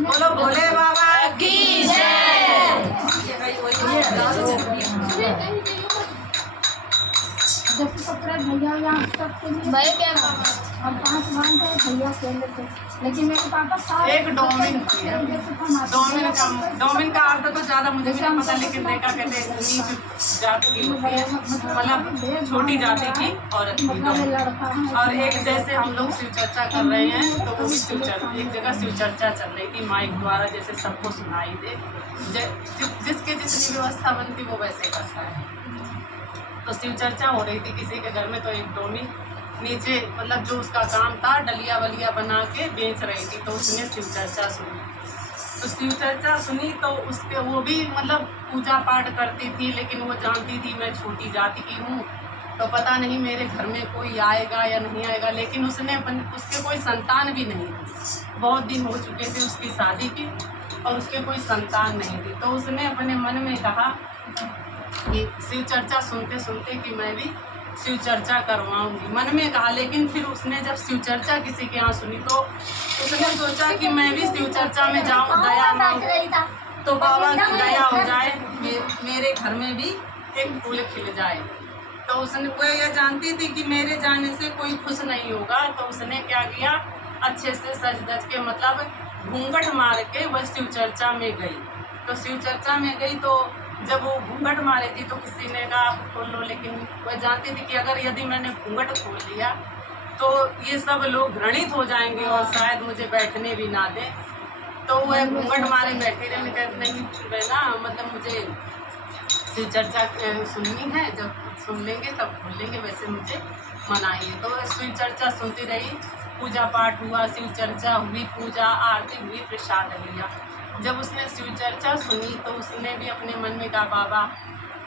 बोलो भोले बाबा की भाई क्या और 5 बांध है भैया केंद्र से, लेकिन मेरे पापा एक डोमिन डोमिन का अर्थ तो ज्यादा मुझे भी नहीं पता, लेकिन देखा कहते नीच जाति की होती है, मतलब छोटी जाति की औरत की डोमिन। और एक जैसे हम लोग शिव चर्चा कर रहे हैं तो वो भी एक जगह शिव चर्चा चल रही थी माइक द्वारा, जैसे सबको सुनाई दे, जिसके जितनी व्यवस्था बनती वो वैसे करता है। तो शिव चर्चा हो रही थी किसी के घर में, तो एक डोमिन नीचे मतलब जो उसका काम था डलिया वलिया बना के बेच रही थी, तो उसने शिव चर्चा सुनी। तो शिव चर्चा सुनी तो उसके वो भी मतलब पूजा पाठ करती थी, लेकिन वो जानती थी मैं छोटी जाति की हूँ, तो पता नहीं मेरे घर में कोई आएगा या नहीं आएगा। लेकिन उसके कोई संतान भी नहीं थी, बहुत दिन हो चुके थे उसकी शादी की और उसके कोई संतान नहीं थी। तो उसने अपने मन में कहा कि शिव चर्चा सुनते सुनते कि मैं भी शिव चर्चा करवाऊंगी, मन में कहा। लेकिन फिर उसने जब शिव चर्चा किसी के यहाँ सुनी तो उसने सोचा कि मैं भी शिव चर्चा में जाऊं, दया मांगूं, तो बाबा की दया हो जाए, मेरे घर में भी एक फूल खिल जाए। तो उसने वो ये जानती थी कि मेरे जाने से कोई खुश नहीं होगा, तो उसने क्या किया, अच्छे से सज धज के मतलब घूंघट मार के वह शिव चर्चा में गई। तो शिव चर्चा में गई तो जब वो घूंघट मारे थी तो किसी ने कहा आप खोल लो, लेकिन वह जानती थी कि अगर यदि मैंने घूंघट खोल लिया तो ये सब लोग घृणित हो जाएंगे और शायद मुझे बैठने भी ना दें। तो वह घूंघट मारे बैठे रहे, कहते नहीं ना मतलब मुझे शिव चर्चा सुननी है, जब सुन लेंगे तब खोल लेंगे, वैसे मुझे मनाइए। तो शिव चर्चा सुनती रही, पूजा पाठ हुआ, शिव चर्चा हुई, पूजा आरती हुई, प्रसाद लिया। जब उसने शिव चर्चा सुनी तो उसने भी अपने मन में कहा बाबा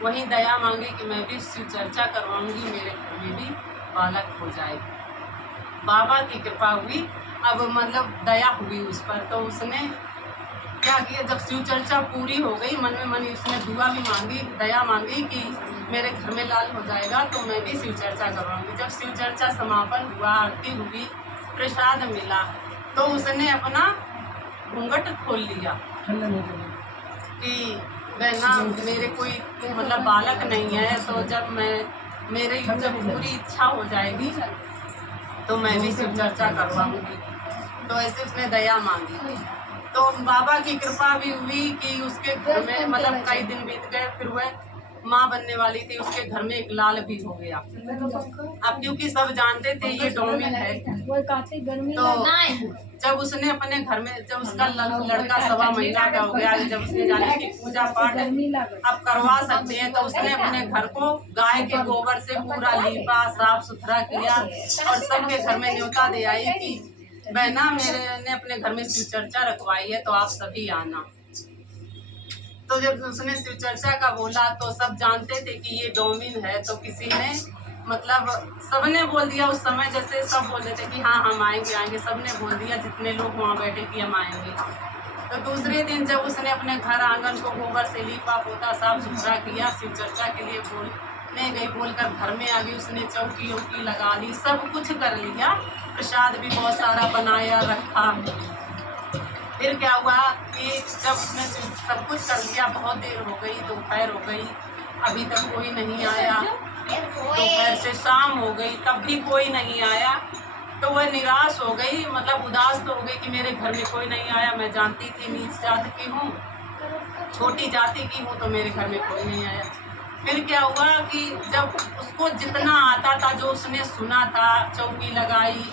वही दया मांगी कि मैं भी शिव चर्चा करवाऊंगी, मेरे घर में भी बालक हो जाए। बाबा की कृपा हुई, अब मतलब दया हुई उस पर। तो उसने क्या किया, जब शिव चर्चा पूरी हो गई, मन में मन उसने दुआ भी मांगी, दया मांगी कि मेरे घर में लाल हो जाएगा तो मैं भी शिव चर्चा करवाऊंगी। जब शिव चर्चा समापन हुआ, आरती हुई, प्रसाद मिला, तो उसने अपना घूंघट खोल लिया कि बहना मेरे कोई मतलब बालक नहीं है, तो जब मेरी जब पूरी इच्छा हो जाएगी तो मैं भी शिव चर्चा करवाऊंगी। तो ऐसे उसने दया मांगी, तो बाबा की कृपा भी हुई कि उसके घर में मतलब कई दिन बीत गए, फिर वह माँ बनने वाली थी, उसके घर में एक लाल भी हो गया। अब क्योंकि सब जानते थे ये डोमिन है, तो जब उसने अपने घर में, जब उसका लड़का 1.25 महीना का हो गया, जब उसने जाने की पूजा पाठ अब करवा सकते हैं, तो उसने अपने घर को गाय के गोबर से पूरा लीपा, साफ सुथरा किया और सबके घर में न्योता दे आई कि बहना मेरे ने अपने घर में शिव चर्चा रखवाई है, तो आप सभी आना। तो जब उसने शिव चर्चा का बोला तो सब जानते थे कि ये डोमिन है, तो किसी ने मतलब सबने बोल दिया उस समय, जैसे सब बोल रहे थे कि हाँ हम आएंगे आएंगे, सबने बोल दिया जितने लोग वहाँ बैठे कि हम आएंगे। तो दूसरे दिन जब उसने अपने घर आंगन को गोबर से लीपा पोता साफ सुथरा किया, शिव चर्चा के लिए बोलने गई, बोलकर घर में आ गई, उसने चौकी वौकी लगा ली, सब कुछ कर लिया, प्रसाद भी बहुत सारा बनाया रखा। फिर क्या हुआ कि जब उसने सब कुछ कर लिया, बहुत देर हो गई, दोपहर हो गई, अभी तक कोई नहीं आया, दोपहर से शाम हो गई, तब भी कोई नहीं आया। तो वह निराश हो गई, मतलब उदास तो हो गई कि मेरे घर में कोई नहीं आया, मैं जानती थी नीच जाति की हूँ, छोटी जाति की हूँ, तो मेरे घर में कोई नहीं आया। फिर क्या हुआ कि जब उसको जितना आता था, जो उसने सुना था, चौकी लगाई,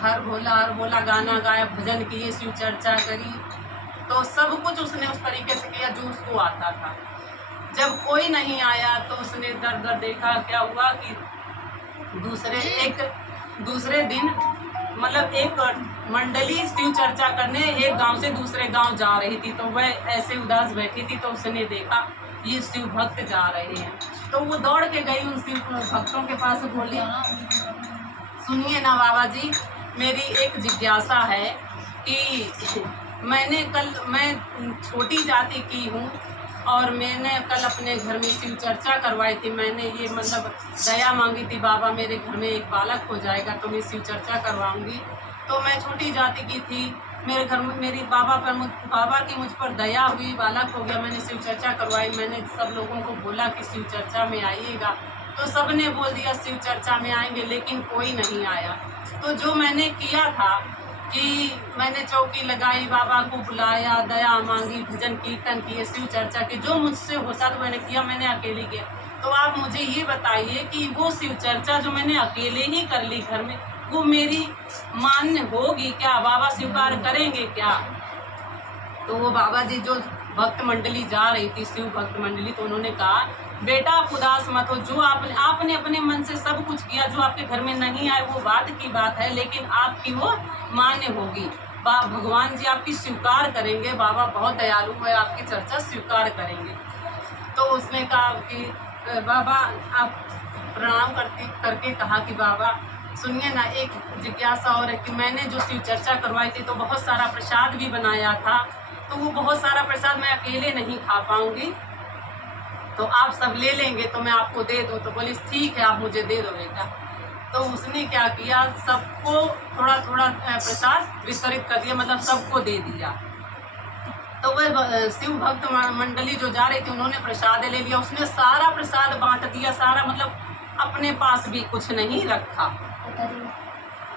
हर भोला गाना गाया, भजन किए, शिव चर्चा करी, तो सब कुछ उसने उस तरीके से किया जो उसको आता था। जब कोई नहीं आया तो उसने दर दर देखा, क्या हुआ कि दूसरे दिन मतलब एक मंडली शिव चर्चा करने एक गांव से दूसरे गांव जा रही थी, तो वह ऐसे उदास बैठी थी, तो उसने देखा ये शिव भक्त जा रहे हैं, तो वो दौड़ के गई उन शिव भक्तों के पास, बोली सुनिए ना बाबा जी, मेरी एक जिज्ञासा है कि मैं छोटी जाति की हूँ और मैंने कल अपने घर में शिव चर्चा करवाई थी, मैंने ये मतलब दया मांगी थी बाबा मेरे घर में एक बालक हो जाएगा तो मैं शिव चर्चा करवाऊंगी। तो मैं छोटी जाति की थी, मेरे घर में मेरी बाबा की मुझ पर दया हुई, बालक हो गया। मैंने शिव चर्चा करवाई, मैंने सब लोगों को बोला कि शिव चर्चा में आइएगा, तो सब ने बोल दिया शिव चर्चा में आएंगे, लेकिन कोई नहीं आया। तो जो मैंने किया था कि मैंने चौकी लगाई, बाबा को बुलाया, दया मांगी, भजन कीर्तन किए, शिव चर्चा की, जो मुझसे होता तो मैंने किया, मैंने अकेले किया। तो आप मुझे ये बताइए कि वो शिव चर्चा जो मैंने अकेले ही कर ली घर में, वो मेरी मान्य होगी क्या? बाबा स्वीकार करेंगे क्या? तो वो बाबा जी जो भक्त मंडली जा रही थी, शिव भक्त मंडली, तो उन्होंने कहा बेटा आप उदास मत हो, जो आपने अपने मन से सब कुछ किया, जो आपके घर में नहीं आए वो बात की बात है, लेकिन आपकी वो मान्य होगी। भगवान जी आपकी स्वीकार करेंगे, बाबा बहुत दयालु है, आपकी चर्चा स्वीकार करेंगे। तो उसने कहा कि बाबा आप प्रणाम करके कहा कि बाबा सुनिए ना, एक जिज्ञासा और है कि मैंने जो शिव चर्चा करवाई थी तो बहुत सारा प्रसाद भी बनाया था, तो वो बहुत सारा प्रसाद मैं अकेले नहीं खा पाऊंगी, तो आप सब ले लेंगे तो मैं आपको दे दूँ। तो बोली ठीक है, आप मुझे दे दो बेटा। तो उसने क्या किया, सबको थोड़ा थोड़ा प्रसाद वितरित कर दिया, मतलब सबको दे दिया। तो वह शिव भक्त मंडली जो जा रही थी उन्होंने प्रसाद ले लिया, उसने सारा प्रसाद बांट दिया, सारा, मतलब अपने पास भी कुछ नहीं रखा।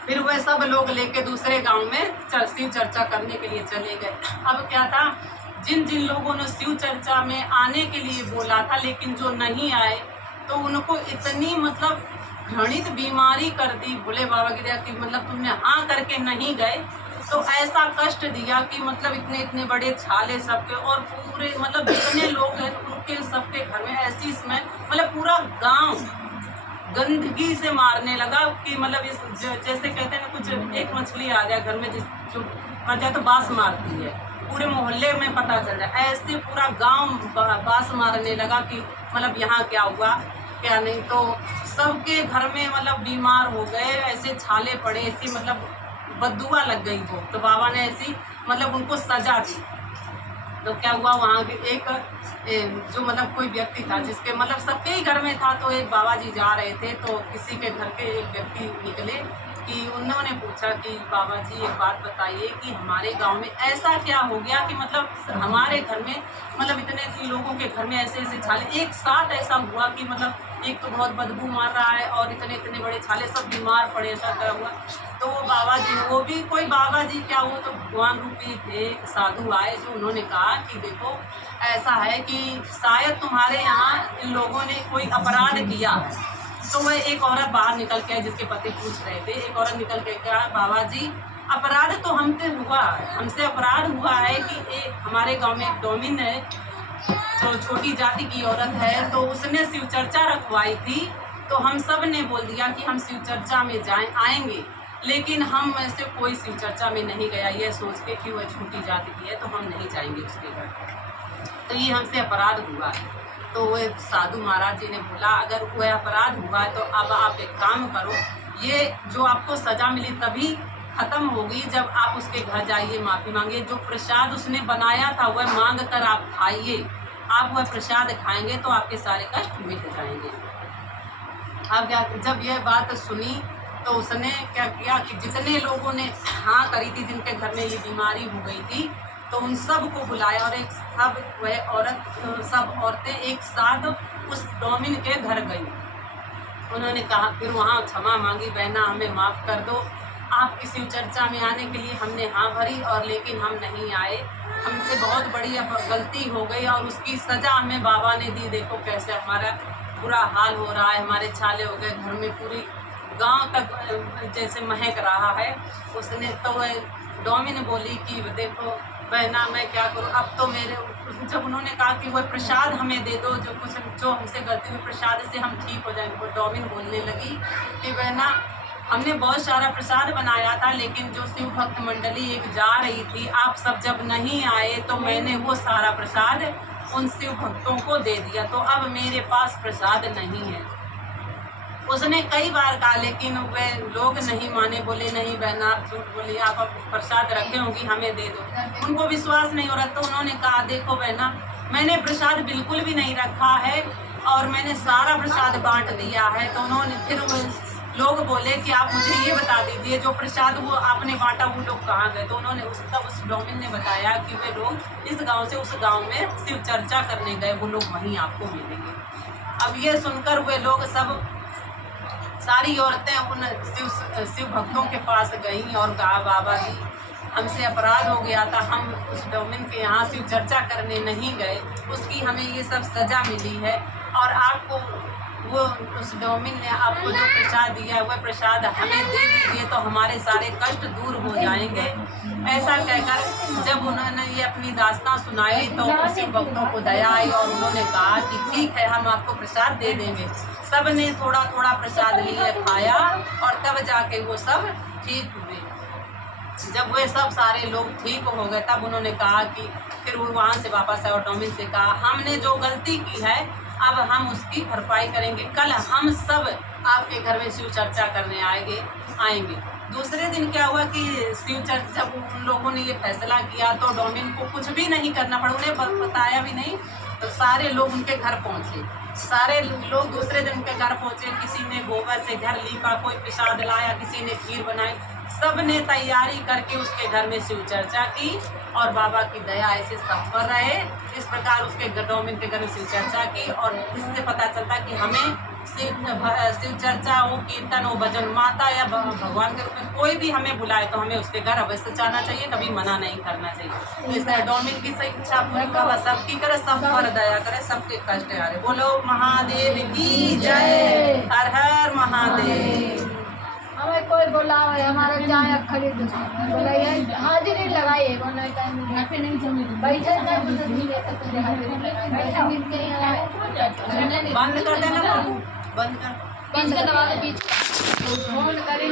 फिर वह सब लोग लेके दूसरे गांव में शिव चर्चा करने के लिए चले गए। अब क्या था, जिन जिन लोगों ने शिव चर्चा में आने के लिए बोला था लेकिन जो नहीं आए, तो उनको इतनी मतलब घृणित बीमारी कर दी भोले बाबा की दया की, मतलब तुमने हाँ करके नहीं गए तो ऐसा कष्ट दिया कि मतलब इतने इतने बड़े छाले सबके, और पूरे मतलब जितने लोग हैं उनके सबके घर में ऐसी स्मेल, मतलब पूरा गांव गंदगी से मारने लगा कि मतलब इस जैसे कहते हैं ना, कुछ एक मछली आ जाए घर में जो मर जाए तो बास मारती है, पूरे मोहल्ले में पता चल जाए, ऐसे पूरा गांव बास मारने लगा कि मतलब यहाँ क्या हुआ क्या नहीं। तो सबके घर में मतलब बीमार हो गए, ऐसे छाले पड़े, ऐसी मतलब बददुआ लग गई वो। तो बाबा ने ऐसी मतलब उनको सजा दी। तो क्या हुआ, वहाँ के एक जो मतलब कोई व्यक्ति था जिसके मतलब सबके ही घर में था, तो एक बाबा जी जा रहे थे, तो किसी के घर के एक व्यक्ति निकले कि उन्होंने पूछा कि बाबा जी एक बात बताइए कि हमारे गांव में ऐसा क्या हो गया कि मतलब हमारे घर में मतलब इतने लोगों के घर में ऐसे ऐसे छाले एक साथ ऐसा हुआ कि मतलब एक तो बहुत बदबू मार रहा है और इतने इतने बड़े छाले, सब बीमार पड़े, ऐसा क्या हुआ। तो वो बाबा जी, वो भी कोई बाबा जी क्या, वो तो भगवान रूपी थे, साधु आए, जो उन्होंने कहा कि देखो ऐसा है कि शायद तुम्हारे यहाँ इन लोगों ने कोई अपराध किया है। तो वह एक औरत बाहर निकल के, जिसके पति पूछ रहे थे, एक औरत निकल के कहा बाबा जी अपराध तो हमसे हुआ है, हमसे अपराध हुआ है कि एक हमारे गांव में एक डोमिन है जो छोटी जाति की औरत है, तो उसने शिव चर्चा रखवाई थी, तो हम सब ने बोल दिया कि हम शिव चर्चा में आएंगे, लेकिन हम में से कोई शिव चर्चा में नहीं गया, ये सोच के कि वह छोटी जाति की है तो हम नहीं जाएंगे उसके घर, तो ये हमसे अपराध हुआ है। तो वह साधु महाराज जी ने बोला अगर वह अपराध हुआ है तो अब आप एक काम करो, ये जो आपको सज़ा मिली तभी ख़त्म होगी जब आप उसके घर जाइए, माफ़ी मांगिए, जो प्रसाद उसने बनाया था वह मांग कर आप खाइए, आप वह प्रसाद खाएंगे तो आपके सारे कष्ट मिट जाएंगे। अब क्या, जब यह बात सुनी तो उसने क्या किया कि जितने लोगों ने हाँ करी थी, जिनके घर में ये बीमारी हो गई थी, तो उन सब को बुलाया और एक सब वह औरत, सब औरतें एक साथ उस डोमिन के घर गई। उन्होंने कहा, फिर वहाँ क्षमा मांगी, बहना हमें माफ़ कर दो, आपकी शिव चर्चा में आने के लिए हमने हाँ भरी और लेकिन हम नहीं आए, हमसे बहुत बड़ी गलती हो गई और उसकी सज़ा हमें बाबा ने दी। देखो कैसे हमारा बुरा हाल हो रहा है, हमारे छाले हो गए, घर में पूरी गांव तक जैसे महक रहा है। उसने तो वह डोमिन बोली कि देखो बहना मैं क्या करूं, अब तो मेरे, जब उन्होंने कहा कि वह प्रसाद हमें दे दो, जो हमसे गलती हुई प्रसाद से हम ठीक हो जाएंगे, वो डोमिन बोलने लगी कि बहना हमने बहुत सारा प्रसाद बनाया था, लेकिन जो शिव भक्त मंडली एक जा रही थी, आप सब जब नहीं आए तो मैंने वो सारा प्रसाद उन शिव भक्तों को दे दिया, तो अब मेरे पास प्रसाद नहीं है। उसने कई बार कहा लेकिन वे लोग नहीं माने, बोले नहीं बहना आप झूठ बोली, आप अब प्रसाद रखे होंगी, हमें दे दो। उनको विश्वास नहीं हो रहा, तो उन्होंने कहा देखो बहना मैंने प्रसाद बिल्कुल भी नहीं रखा है और मैंने सारा प्रसाद बांट दिया है। तो उन्होंने फिर लोग बोले कि आप मुझे ये बता दीजिए जो प्रसाद वो आपने बांटा वो लोग कहाँ गए। तो उन्होंने उस डोमिन ने बताया कि वे लोग इस गांव से उस गांव में शिव चर्चा करने गए, वो लोग वहीं आपको मिलेंगे। अब ये सुनकर वे लोग सब सारी औरतें उन शिव भक्तों के पास गईं और कहा, बाबा जी हमसे अपराध हो गया था, हम उस डोमिन के यहाँ शिव चर्चा करने नहीं गए, उसकी हमें ये सब सज़ा मिली है, और आपको वो उस डोमिन ने आपको जो प्रसाद दिया है वह प्रसाद हमें दे दीजिए तो हमारे सारे कष्ट दूर हो जाएंगे। ऐसा कहकर जब उन्होंने ये अपनी दास्तां सुनाई तो उसी भक्तों को दया आई और उन्होंने कहा कि ठीक है, हम आपको प्रसाद दे देंगे। सब ने थोड़ा थोड़ा प्रसाद लिए, खाया, और तब जाके वो सब ठीक हुए। जब वे सब सारे लोग ठीक हो गए तब उन्होंने कहा कि फिर वो वहाँ से वापस आए और डोमिन से कहा, हमने जो गलती की है अब हम उसकी भरपाई करेंगे, कल हम सब आपके घर में शिव चर्चा करने आएंगे। दूसरे दिन क्या हुआ कि शिव चर्चा, जब उन लोगों ने ये फैसला किया तो डोमिन को कुछ भी नहीं करना पड़ा, उन्हें बताया भी नहीं, तो सारे लोग उनके घर पहुँचे। सारे लोग दूसरे दिन उनके घर पहुँचे, किसी ने गोबर से घर लीपा, कोई प्रसाद लाया, किसी ने खीर बनाई, सब ने तैयारी करके उसके घर में शिव चर्चा की और बाबा की दया ऐसे सब पर रहे। इस प्रकार उसके डोमिन के घर में शिव चर्चा की, और इससे पता चलता कि हमें शिव चर्चा हो, कीर्तन हो, भजन, माता या भगवान के रूप में कोई भी हमें बुलाए तो हमें उसके घर अवश्य जाना चाहिए, कभी मना नहीं करना चाहिए। इसलिए डोमिन की इच्छा पूरी बाबा सबकी करे, सब पर दया करे, सबके कष्ट हारे। बोलो महादेव की जय, हर हर महादेव। हमें कोई बुलाओ हमारा चाय खरीद बोला ये हाजिरी लगाइए बंद कर देना, बंद कर बीच का दबा दे, बीच का फोन करें।